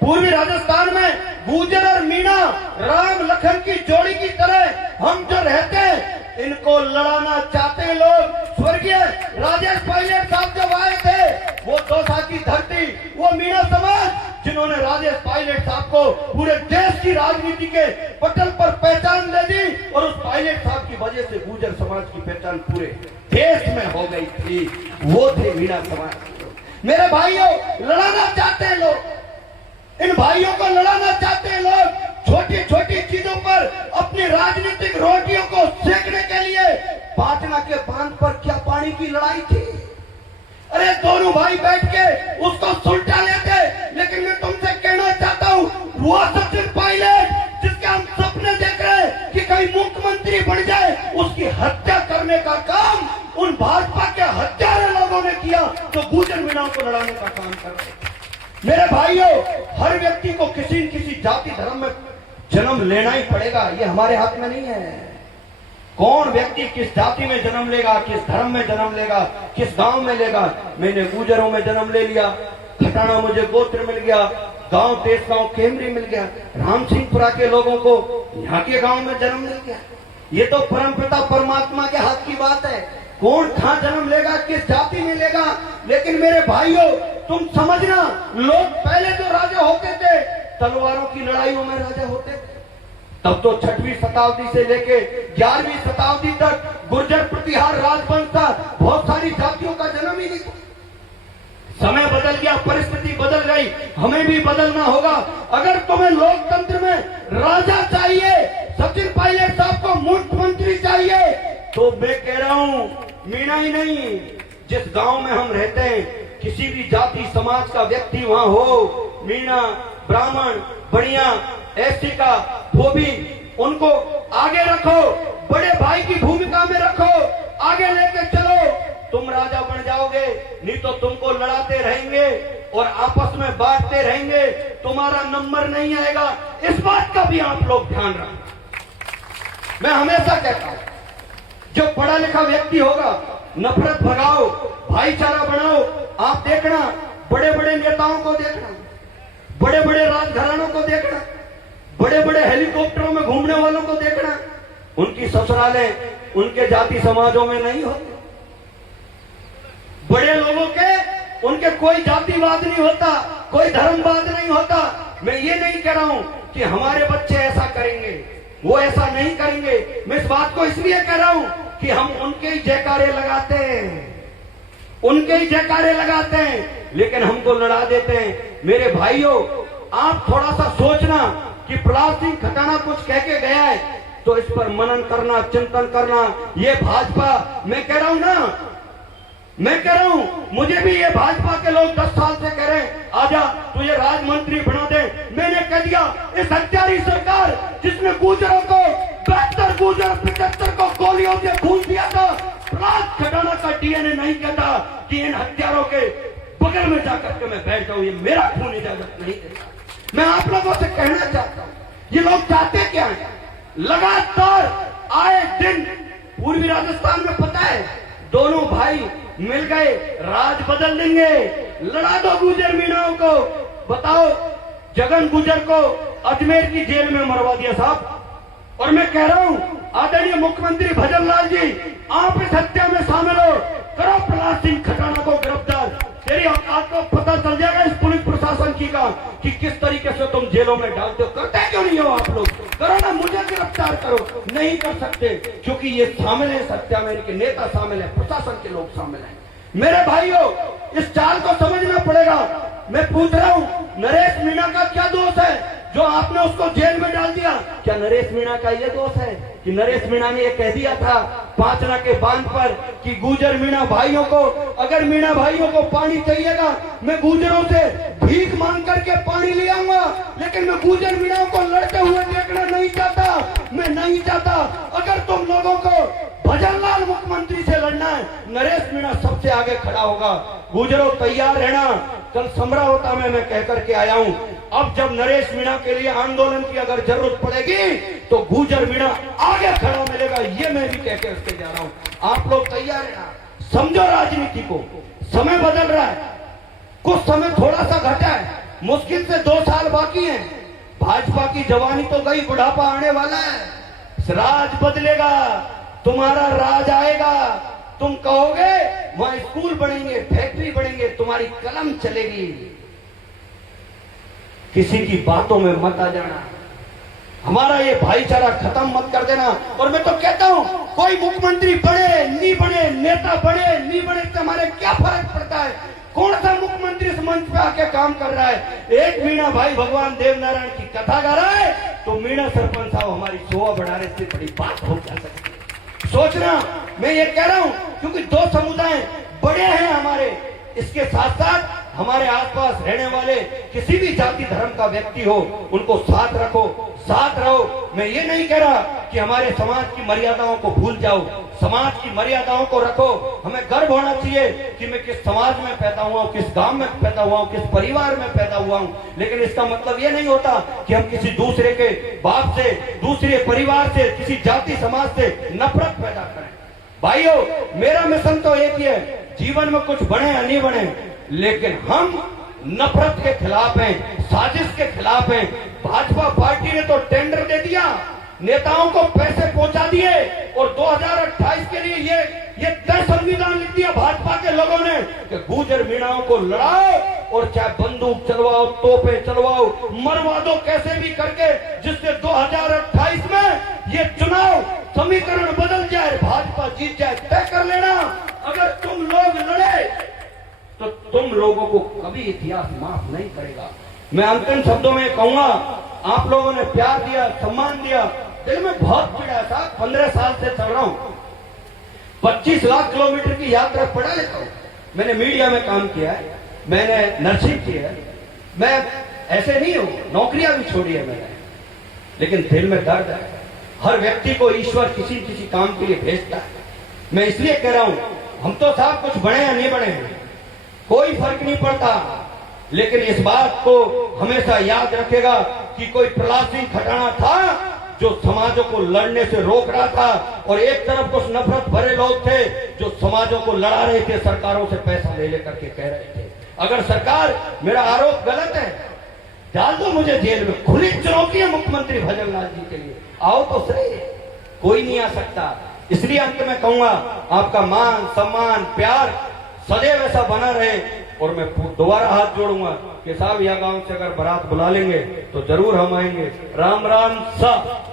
पूर्वी राजस्थान में गुर्जर और मीणा राम लखन की जोड़ी की तरह हम जो रहते हैं, इनको लड़ाना चाहते लोग। स्वर्गीय राजेश पायलट साहब जब आए थे, वो दौसा की धरती, वो मीणा समाज, जिन्होंने राजेश पायलट साहब को पूरे देश की राजनीति के पटल पर पहचान दे दी, और उस पायलट साहब की वजह से गुर्जर समाज की पहचान पूरे देश में हो गई थी। वो थे मीणा समाज। मेरे भाइयों, लड़ाना चाहते हैं लोग, इन भाइयों को लड़ाना चाहते हैं लोग। छोटी छोटी चीजों पर अपनी राजनीतिक रोटियों को सेकने के लिए पाटना के बांध पर क्या पानी की लड़ाई थी? अरे दोनों भाई बैठ के उसको सुलटा लेते। लेकिन मैं तुमसे कहना चाहता हूं, वो सचिन पायलट जिसके हम सपने देख रहे हैं कि कहीं मुख्यमंत्री बन जाए, उसकी हत्या करने का काम उन भाजपा के हत्यारे लोगों ने किया जो गुर्जर मीणाओं को लड़ाने का काम कर रहे थे। मेरे भाइयों, हर व्यक्ति को किसी न किसी जाति धर्म में जन्म लेना ही पड़ेगा, ये हमारे हाथ में नहीं है। कौन व्यक्ति किस जाति में जन्म लेगा, किस धर्म में जन्म लेगा, किस गांव में लेगा। मैंने गुर्जरों में जन्म ले लिया, खटाना मुझे गोत्र मिल गया, गांव तेज गांव केमरी मिल गया, राम सिंहपुरा के लोगों को यहाँ के गांव में जन्म मिल गया। ये तो परमपिता परमात्मा के हाथ की बात है, कौन कहां जन्म लेगा, किस जाति में लेगा। लेकिन मेरे भाइयों, तुम समझना, लोग पहले जो राजा होते थे, तलवारों की लड़ाइयों में राजा होते थे। तब तो 6वीं शताब्दी से लेके 11वीं शताब्दी तक गुर्जर प्रतिहार राजवंश था, बहुत सारी जातियों का जन्म ही नहीं था। समय बदल गया, परिस्थिति बदल गई, हमें भी बदलना होगा। अगर तुम्हें लोकतंत्र में राजा चाहिए, सचिन पायलट साहब को मुख्यमंत्री चाहिए, तो मैं कह रहा हूं, मीणा ही नहीं, जिस गांव में हम रहते हैं, किसी भी जाति समाज का व्यक्ति वहां हो, मीणा, ब्राह्मण, बढ़िया, एसटी का, धोबी, उनको आगे रखो, बड़े भाई की भूमिका में रखो, आगे लेके चलो, तुम राजा बन जाओगे। नहीं तो तुमको लड़ाते रहेंगे और आपस में बांटते रहेंगे, तुम्हारा नंबर नहीं आएगा। इस बात का भी आप लोग ध्यान रखना। मैं हमेशा कहता हूं, जो पढ़ा लिखा व्यक्ति होगा, नफरत भगाओ, भाईचारा बनाओ। आप देखना, बड़े बड़े नेताओं को देखना, बड़े बड़े राजघरानों को देखना, बड़े बड़े हेलीकॉप्टरों में घूमने वालों को देखना, उनकी ससुरालें उनके जाति समाजों में नहीं होती। बड़े लोगों के, उनके कोई जातिवाद नहीं होता, कोई धर्मवाद नहीं होता। मैं ये नहीं कह रहा हूं कि हमारे बच्चे ऐसा करेंगे, वो ऐसा नहीं करेंगे। मैं इस बात को इसलिए कह रहा हूं कि हम उनके ही जयकारे लगाते हैं, उनके ही जयकारे लगाते हैं, लेकिन हमको लड़ा देते हैं। मेरे भाइयों, आप थोड़ा सा सोचना कि प्रहलाद सिंह खटाना कुछ कह के गया है, तो इस पर मनन करना, चिंतन करना। ये भाजपा, मैं कह रहा हूं ना, मैं कह रहा हूं, मुझे भी ये भाजपा के लोग 10 साल से कह रहे हैं, आजा तुझे राज मंत्री बना दे। मैंने कह दिया, इस हत्यारी सरकार जिसने गुर्जरों को 72 गुर्जर 75 को गोलियों से खून दिया था, प्रहलाद खटाना का डीएनए नहीं कहता कि इन हत्यारों के बगल में जाकर के मैं बैठ जाऊं, ये मेरा खून इजाजत नहीं देता। मैं आप लोगों से कहना चाहता हूं, ये लोग चाहते क्या है? लगातार आए दिन पूर्वी राजस्थान में पता है, दोनों भाई मिल गए, राज बदल देंगे, लड़ा दो गुर्जर मीणाओं को। बताओ, जगन गुर्जर को अजमेर की जेल में मरवा दिया साहब। और मैं कह रहा हूं, आदरणीय मुख्यमंत्री भजन लाल जी, आप इस हत्या में शामिल हो, करो प्रहलाद सिंह खटाना को गिरफ्तार। तेरी औकात को पता चल जाएगा इस पुलिस प्रशासन की का कि किस तरीके से तुम जेलों में डालते हो। करते क्यों नहीं हो आप लोग? करो ना, मुझे गिरफ्तार करो। नहीं कर सकते क्योंकि ये शामिल है, हत्या में इनके नेता शामिल है, प्रशासन के लोग शामिल हैं। मेरे भाइयों, इस चाल को समझना पड़ेगा। मैं पूछ रहा हूं, नरेश मीणा का क्या दोष है जो आपने उसको जेल में डाल दिया? क्या नरेश मीणा का ये दोष है कि नरेश मीणा ने ये कह दिया था पांचना के बांध पर कि गुर्जर मीणा भाइयों को, अगर मीणा भाइयों को पानी चाहिएगा, मैं गुर्जरों से भीख मांग करके पानी ले आऊंगा, लेकिन मैं गुर्जर मीणाओं को लड़ते हुए देखना नहीं चाहता। मैं नहीं चाहता। अगर तुम लोगों को भजन लाल मुख्यमंत्री से लड़ना है, नरेश मीणा सबसे आगे खड़ा होगा। गुर्जरों तैयार रहना। कल समरावता में मैं कह करके आया हूं, अब जब नरेश मीणा के लिए आंदोलन की अगर जरूरत पड़ेगी तो गुर्जर मीणा आगे खड़ा मिलेगा। ये मैं भी कह के उससे जा रहा हूं। आप लोग तैयार रहना। समझो राजनीति को, समय बदल रहा है, कुछ समय थोड़ा सा घटा है, मुश्किल से 2 साल बाकी हैं। भाजपा की जवानी तो गई, बुढ़ापा आने वाला है। राज बदलेगा, तुम्हारा राज आएगा। तुम कहोगे वहां स्कूल बनेंगे, फैक्ट्री बनेंगे, तुम्हारी कलम चलेगी। किसी की बातों में मत आ जाना। हमारा ये भाईचारा खत्म मत कर देना। और मैं तो कहता हूं, कोई मुख्यमंत्री बने नहीं बने, नेता बने नहीं बने, तो हमारे क्या फर्क पड़ता है? कौन सा मुख्यमंत्री इस मंच पे आके काम कर रहा है? एक मीणा भाई भगवान देवनारायण की कथा गा रहा है, तो मीणा सरपंच साहब हमारी शोभा बढ़ाने से बड़ी बात हो जा सकती है। सोचना, मैं ये कह रहा हूं क्योंकि 2 समुदाय बड़े हैं हमारे। इसके साथ साथ हमारे आसपास रहने वाले किसी भी जाति धर्म का व्यक्ति हो, उनको साथ रखो, साथ रहो। मैं ये नहीं कह रहा कि हमारे समाज की मर्यादाओं को भूल जाओ, समाज की मर्यादाओं को रखो। हमें गर्व होना चाहिए कि मैं किस समाज में पैदा हुआ हूं, किस गांव में पैदा हुआ हूं, किस परिवार में पैदा हुआ हूं। लेकिन इसका मतलब ये नहीं होता कि हम किसी दूसरे के बाप से, दूसरे परिवार से, किसी जाति समाज से नफरत पैदा करें। भाइयों, मेरा मिशन तो एक ही है, जीवन में कुछ बने या नहीं बने, लेकिन हम नफरत के खिलाफ हैं, साजिश के खिलाफ हैं। भाजपा पार्टी ने तो टेंडर दे दिया, नेताओं को पैसे पहुंचा दिए और 2028 के लिए ये तय संविधान लिख दिया भाजपा के लोगों ने कि गुर्जर मीणाओं को लड़ाओ और चाहे बंदूक चलवाओ, तोपे चलवाओ, मरवा दो कैसे भी करके, जिससे 2028 में ये चुनाव समीकरण बदल जाए, भाजपा जीत जाए। तय कर लेना, अगर तुम लोग लड़े तो तुम लोगों को कभी इतिहास माफ नहीं करेगा। मैं अंतिम शब्दों में कहूंगा, आप लोगों ने प्यार दिया, सम्मान दिया, दिल में बहुत पीड़ा था। 15 साल से चल रहा हूं, 25 लाख किलोमीटर की यात्रा पड़ा लेता हूं। मैंने मीडिया में काम किया है, मैंने नर्सिंग की है, मैं ऐसे नहीं हूं, नौकरियां भी छोड़ी है मैंने, लेकिन दिल में दर्द है। हर व्यक्ति को ईश्वर किसी किसी काम के लिए भेजता है। मैं इसलिए कह रहा हूं, हम तो साहब कुछ बने या नहीं बने, कोई फर्क नहीं पड़ता, लेकिन इस बात को हमेशा याद रखेगा कि कोई प्रहलाद सिंह खटाना था जो समाजों को लड़ने से रोक रहा था, और एक तरफ कुछ नफरत भरे लोग थे जो समाजों को लड़ा रहे थे, सरकारों से पैसा ले लेकर के कह रहे थे अगर सरकार, मेरा आरोप गलत है, डाल दो मुझे जेल में। खुली चुनौती है मुख्यमंत्री भजनलाल जी के लिए, आओ तो सही, कोई नहीं आ सकता। इसलिए अंत में कहूंगा, आपका मान सम्मान प्यार सदैव ऐसा बना रहे। और मैं दोबारा हाथ जोड़ूंगा कि साहब यह गांव से अगर बारात बुला लेंगे तो जरूर हम आएंगे। राम राम साहब।